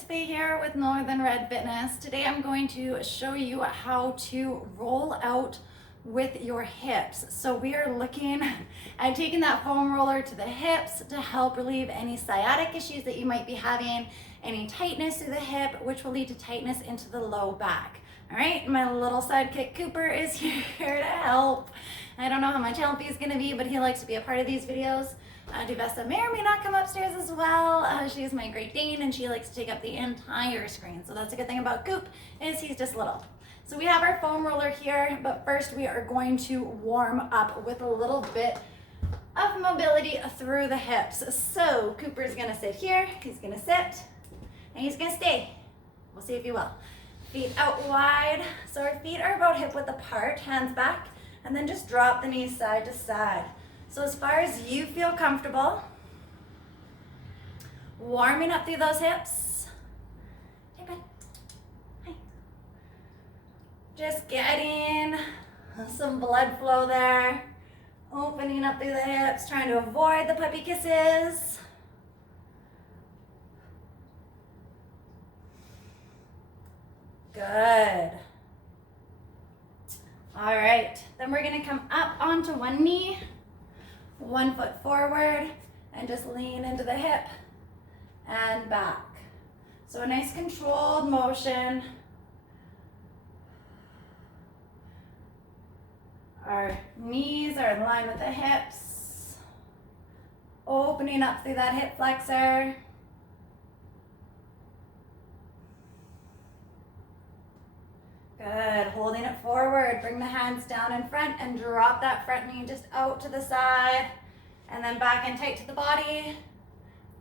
it's Faye here with Northern Red Fitness. Today I'm going to show you how to roll out with your hips. So we are looking at taking that foam roller to the hips to help relieve any sciatic issues that you might be having, any tightness through the hip, which will lead to tightness into the low back. All right, my little sidekick Cooper is here to help. I don't know how much help he's gonna be, but he likes to be a part of these videos. Duvessa may or may not come upstairs as well. She's my Great Dane and she likes to take up the entire screen. So that's a good thing about Coop, is he's just little. So we have our foam roller here, but first we are going to warm up with a little bit of mobility through the hips. So Cooper's gonna sit here, he's gonna sit, and he's gonna stay. We'll see if he will. Feet out wide. So our feet are about hip width apart, hands back, and then just drop the knees side to side. So as far as you feel comfortable, warming up through those hips. Hey, bud. Hi. Just getting some blood flow there. Opening up through the hips, trying to avoid the puppy kisses. Good. All right, then we're gonna come up onto one knee, 1 foot forward, and just lean into the hip and back. So a nice controlled motion. Our knees are in line with the hips. Opening up through that hip flexor. Good, holding it forward, bring the hands down in front and drop that front knee just out to the side and then back and tight to the body,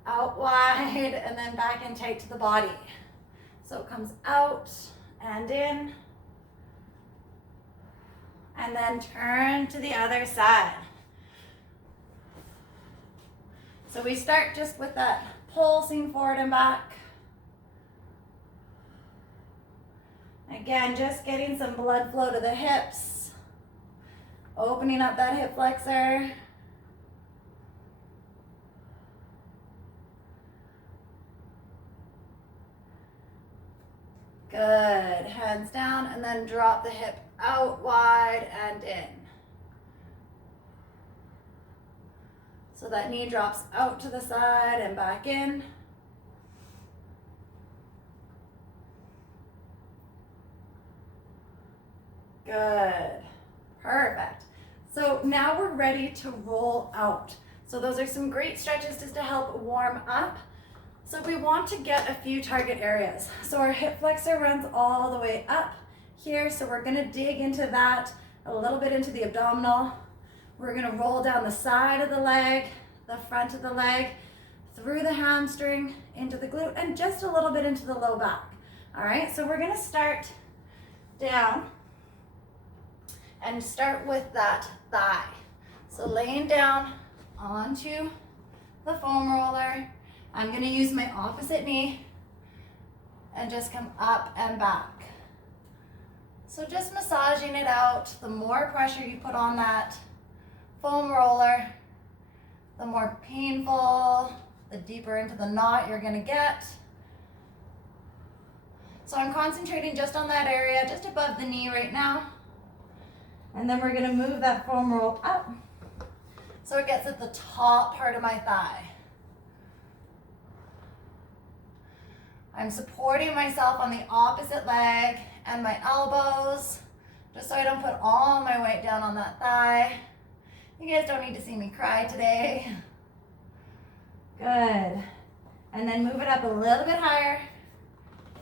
out wide and then back and tight to the body. So it comes out and in and then turn to the other side. So we start just with that pulsing forward and back. Again, just getting some blood flow to the hips, opening up that hip flexor. Good, hands down and then drop the hip out wide and in. So that knee drops out to the side and back in. Good, perfect. So now we're ready to roll out. So those are some great stretches just to help warm up. So we want to get a few target areas. So our hip flexor runs all the way up here. So we're gonna dig into that, a little bit into the abdominal. We're gonna roll down the side of the leg, the front of the leg, through the hamstring, into the glute, and just a little bit into the low back. All right, so we're gonna start down and start with that thigh. So laying down onto the foam roller. I'm gonna use my opposite knee and just come up and back. So just massaging it out. The more pressure you put on that foam roller, the more painful, the deeper into the knot you're gonna get. So I'm concentrating just on that area, just above the knee right now. And then we're gonna move that foam roll up so it gets at the top part of my thigh. I'm supporting myself on the opposite leg and my elbows, just so I don't put all my weight down on that thigh. You guys don't need to see me cry today. Good. And then move it up a little bit higher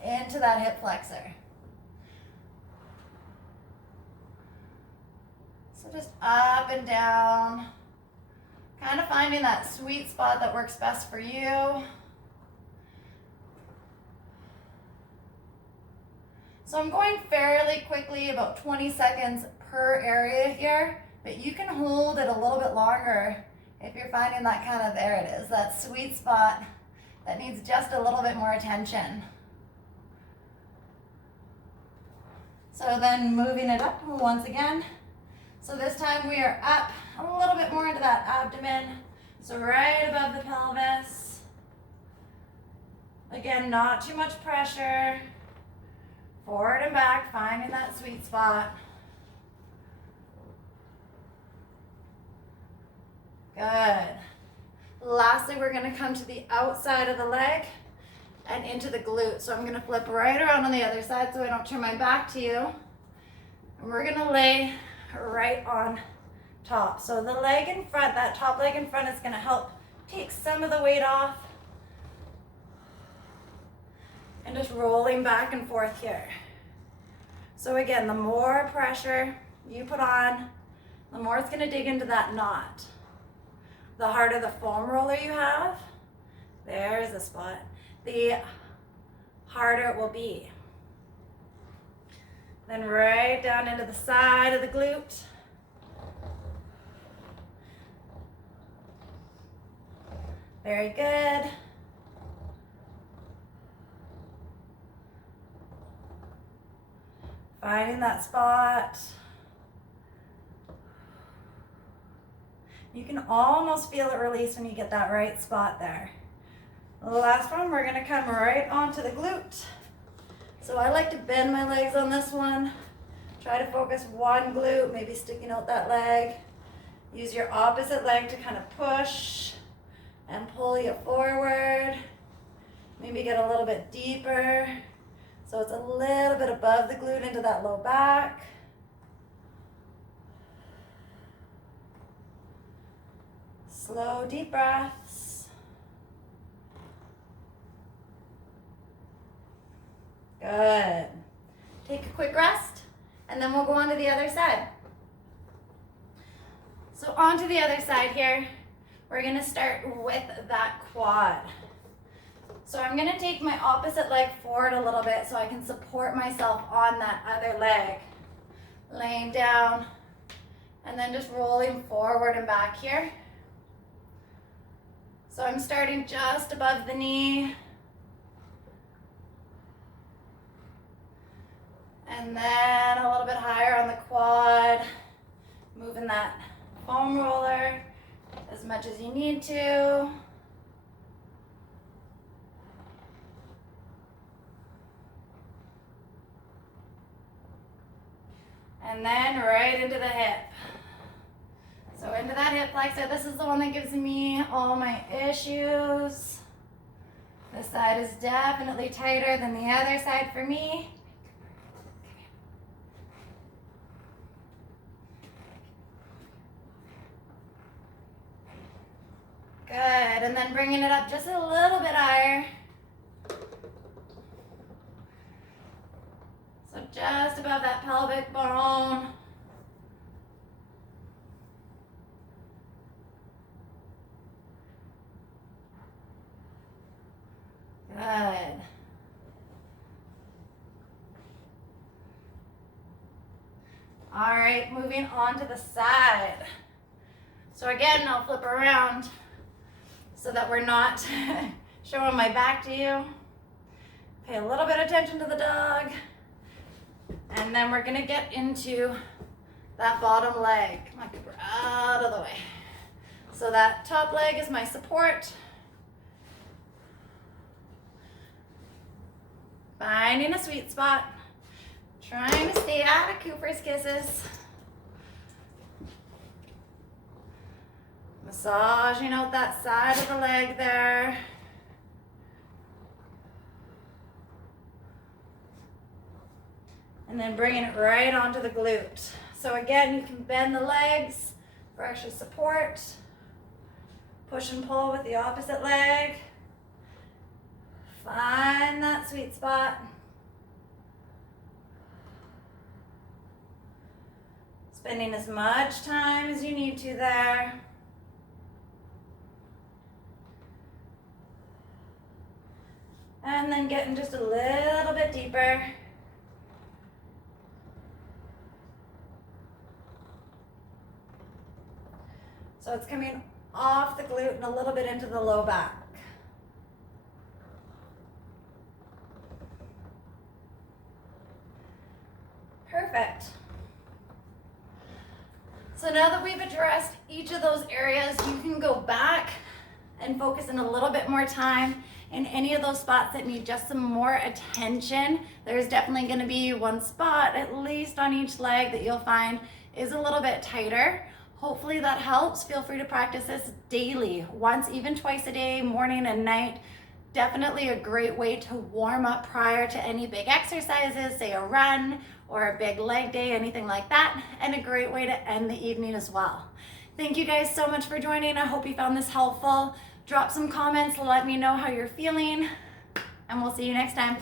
into that hip flexor. So just up and down, kind of finding that sweet spot that works best for you. So I'm going fairly quickly, about 20 seconds per area here, but you can hold it a little bit longer if you're finding that kind of, there it is, that sweet spot that needs just a little bit more attention. So then moving it up once again. So this time we are up a little bit more into that abdomen. So right above the pelvis. Again, not too much pressure. Forward and back, finding that sweet spot. Good. Lastly, we're gonna come to the outside of the leg and into the glute. So I'm gonna flip right around on the other side so I don't turn my back to you. And we're gonna lay right on top. So the leg in front, that top leg in front is gonna help take some of the weight off. And just rolling back and forth here. So again, the more pressure you put on, the more it's gonna dig into that knot. The harder the foam roller you have, there's the spot, the harder it will be. Then right down into the side of the glute. Very good. Finding that spot. You can almost feel it release when you get that right spot there. The last one, we're gonna come right onto the glute. So I like to bend my legs on this one. Try to focus one glute, maybe sticking out that leg. Use your opposite leg to kind of push and pull you forward. Maybe get a little bit deeper. So it's a little bit above the glute into that low back. Slow, deep breaths. Good. Take a quick rest, and then we'll go on to the other side. So on to the other side here, we're gonna start with that quad. So I'm gonna take my opposite leg forward a little bit so I can support myself on that other leg. Laying down, and then just rolling forward and back here. So I'm starting just above the knee. And then a little bit higher on the quad. Moving that foam roller as much as you need to. And then right into the hip. So into that hip flexor. This is the one that gives me all my issues. This side is definitely tighter than the other side for me. Good, and then bringing it up just a little bit higher. So just above that pelvic bone. Good. All right, moving on to the side. So again, I'll flip around so that we're not showing my back to you. Pay a little bit of attention to the dog. And then we're gonna get into that bottom leg. Come on, Cooper, out of the way. So that top leg is my support. Finding a sweet spot. Trying to stay out of Cooper's kisses. Massaging out that side of the leg there. And then bringing it right onto the glute. So again, you can bend the legs for extra support. Push and pull with the opposite leg. Find that sweet spot. Spending as much time as you need to there. And then getting just a little bit deeper. So it's coming off the glute and a little bit into the low back. Perfect. So now that we've addressed each of those areas, you can go back and focus in a little bit more time in any of those spots that need just some more attention. There's definitely going to be one spot at least on each leg that you'll find is a little bit tighter. Hopefully that helps. Feel free to practice this daily, once, even twice a day, morning and night. Definitely a great way to warm up prior to any big exercises, say a run or a big leg day, anything like that, and a great way to end the evening as well. Thank you guys so much for joining. I hope you found this helpful. Drop some comments, let me know how you're feeling, and we'll see you next time.